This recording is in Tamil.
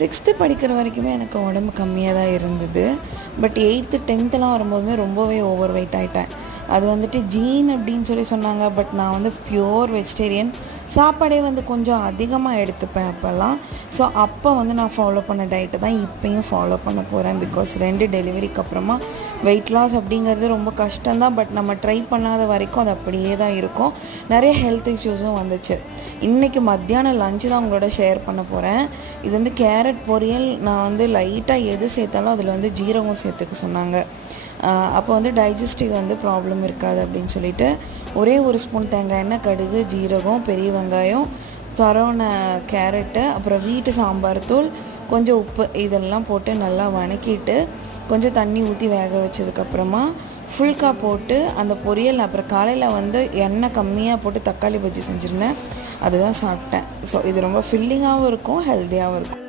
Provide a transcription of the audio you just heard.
6th படிக்கிற வரைக்குமே எனக்கு உடம்பு கம்மியாக தான் இருந்தது. பட் 8th 10thலாம் வரும்போதுமே ரொம்பவே ஓவர் வெயிட் ஆகிட்டேன். அது வந்துட்டு ஜீன் அப்படின்னு சொன்னாங்க. பட் நான் வந்து பியூர் வெஜிடேரியன். சாப்பாடே வந்து கொஞ்சம் அதிகமாக எடுத்துப்பேன் அப்போல்லாம். ஸோ அப்போ வந்து நான் ஃபாலோ பண்ண டயட்டை தான் இப்போயும் ஃபாலோ பண்ண போகிறேன். பிகாஸ் 2 டெலிவரிக்கு அப்புறமா வெயிட் லாஸ் அப்படிங்கிறது ரொம்ப கஷ்டம்தான். பட் நம்ம ட்ரை பண்ணாத வரைக்கும் அது அப்படியே தான் இருக்கும். நிறைய ஹெல்த் இஷ்யூஸும் வந்துச்சு. இன்றைக்கி மத்தியானம் லஞ்சு தான் உங்களோட ஷேர் பண்ண போகிறேன். இது வந்து கேரட் பொரியல். நான் வந்து லைட்டாக எது சேர்த்தாலும் அதில் வந்து ஜீரகம் சேர்த்துக்க சொன்னாங்க. அப்போ வந்து டைஜஸ்டிவ் வந்து ப்ராப்ளம் இருக்காது அப்படின்னு சொல்லிட்டு ஒரே 1 ஸ்பூன் தேங்காய் எண்ணெய், கடுகு, ஜீரகம், பெரிய வெங்காயம், துருவின கேரட்டு, அப்புறம் வீட்டு சாம்பார் தூள், கொஞ்சம் உப்பு இதெல்லாம் போட்டு நல்லா வணக்கிட்டு கொஞ்சம் தண்ணி ஊற்றி வேக வச்சதுக்கப்புறமா ஃபுல்கா போட்டு அந்த பொரியல். அப்புறம் காலையில் வந்து எண்ணெய் கம்மியாக போட்டு தக்காளி பஜ்ஜி செஞ்சுருந்தேன். அதுதான் சாப்பிட்டேன். ஸோ இது ரொம்ப ஃபில்லிங்காகவும் இருக்கும், ஹெல்த்தியாகவும் இருக்கும்.